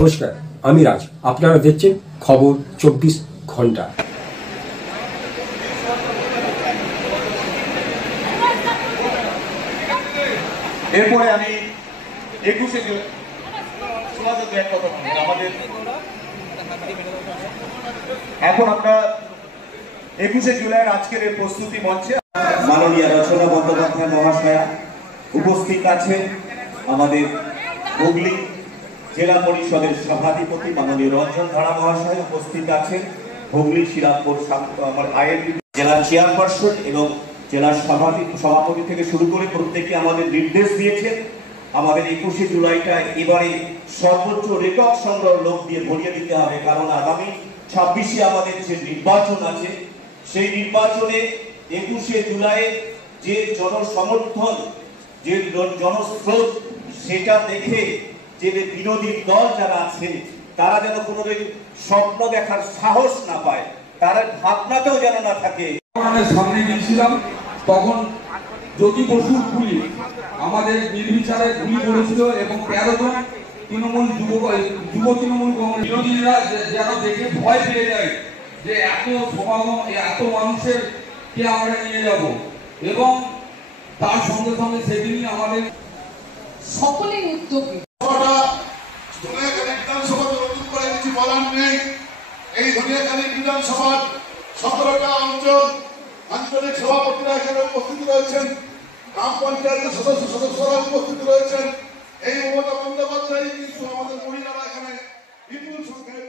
নমস্কার, আমি রাজ। আপনারা দেখছেন খবর 24 ঘন্টা। এরপরে আমি 21শে জুলাই আমাদের এখন আমরা 21শে জুলাইয়ের আজকের এই প্রস্তুতি মঞ্চে মাননীয় রচনা বন্দ্যোপাধ্যায় মহাশয়া উপস্থিত আছেন। আমাদের হুগলি জেলা পরিষদের সভাধিপতি মাননীয় রঞ্জন ধারা মহাশয় উপস্থিত আছেন। হুগলি শ্রীরামপুর আমার আইএনপি জেলার চেয়ারপারসন এবং জেলার সভাপতি থেকে শুরু করে প্রত্যেকে আমাদের নির্দেশ দিয়েছেন আমাদের 21শে জুলাইটা এবারে সর্বোচ্চ রেকর্ড সংগ্রহ লোক দিয়ে ভরিয়ে দিতে হবে, কারণ আগামী 26শে আমাদের যে নির্বাচন আছে সেই নির্বাচনে 21শে জুলাই যে জনসমর্থন, যে জনস্রোত, সেটা দেখে যে বিরোধী দল যারা আছে তারা যেন কোনোদিন স্বপ্ন দেখার সাহস না পায়, তারা ভাবনাতেও যেন না থাকে। সামনে গিয়েছিলাম তখন জ্যোতি বসুর গুলি আমাদের নির্বিচারে গুলি করেছিল এবং 13 জন তৃণমূল যুব তৃণমূল কংগ্রেস বিরোধীরা যেন দেখে ভয় পেয়ে যায় যে এত সমাগম, এত মানুষের কে আমরা নিয়ে যাব, এবং তার সঙ্গে সঙ্গে সেদিনই আমাদের সকলের উদ্যোগে এই ধনিয়াখালী বিধানসভার 17টা আঞ্চলিক সভাপতিরা এখানে উপস্থিত রয়েছেন, গ্রাম পঞ্চায়েতের সদস্যরা উপস্থিত রয়েছেন। এই মমতা বন্দ্যোপাধ্যায় কিন্তু আমাদের মহিলারা এখানে বিপুল সংখ্যায়